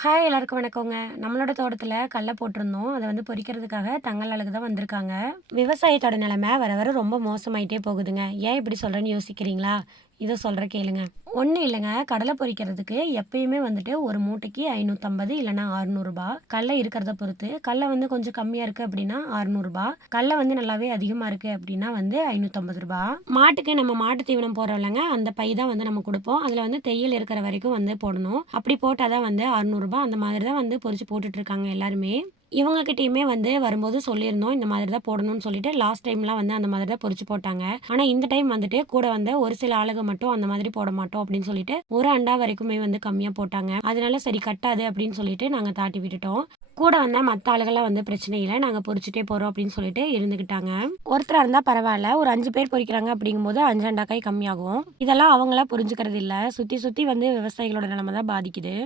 Hi எல்லாருக்கும் வணக்கங்க. நம்மளோட தோட்டத்துல கடல போட்டிருந்தோம். அத வந்து பொறிக்கிறதுக்காக தங்கள் அழகு தான் வந்திருக்காங்க. விவசாயத்தோட நிலைமை வர வர ரொம்ப மோசமாயிட்டே போகுதுங்க. ஏன் இப்படி சொல்றேன்னு யோசிக்கிறீங்களா? இத சொல்றேன் கேளுங்க. ஒண்ணும் இல்லங்க. கடலை பொறிக்கிறதுக்கு எப்பயுமே வந்துட்டு ஒரு மூட்டைக்கு ரூ. 550 இல்லன்னா ரூ. 600 கடல இருக்கிறத பொறுத்து. கடல வந்து கொஞ்சம் கம்மியா இருக்கு அப்படின்னா ரூ. 600 கடல வந்து நல்லாவே அதிகமா இருக்கு அப்படின்னா வந்து ரூ. 550 மாட்டுக்கு நம்ம மாட்டு தீவனம் போடுறோம்லங்க, அந்த பை தான் வந்து நம்ம குடுப்போம். அதுல வந்து தையல் இருக்கிற வரைக்கும் வந்து போடணும். அப்படி போட்டா தான் வந்து ரூ. 600 அந்த மாதிரி தான் வந்து பொரிச்சு போட்டுட்டு இருக்காங்க எல்லாருமே. இவங்க கிட்டயுமே வந்து வரும்போது சொல்லியிருந்தோம். இந்த மாதிரி தான் போடணும்னு சொல்லிட்டு லாஸ்ட் டைம்லாம் வந்து அந்த மாதிரி தான் பொரிச்சு போட்டாங்க. ஆனா இந்த டைம் வந்துட்டு கூட வந்த ஒரு சில ஆளுக மட்டும் அந்த மாதிரி போட மாட்டோம் அப்படின்னு சொல்லிட்டு, ஒரு அண்டா வரைக்குமே வந்து கம்மியா போட்டாங்க. அதனால சரி கட்டாது அப்படின்னு சொல்லிட்டு நாங்க தாட்டி விட்டுட்டோம். கூட வந்த மத்த ஆளுகலாம் வந்து பிரச்சனை இல்ல. நாங்க பொரிச்சுட்டே போறோம் அப்படின்னு சொல்லிட்டு இருந்துக்கிட்டாங்க. ஒருத்தரா இருந்தா பரவால்ல. ஒரு 5 பேர் பொரிக்கிறாங்க அப்படிங்கும்போது 5 அண்டாக்காய் கம்மியாகும். இதெல்லாம் அவங்களா புரிஞ்சுக்கிறது இல்ல. சுத்தி சுத்தி வந்து விவசாயிகளோட நிலைமை தான் பாதிக்குது.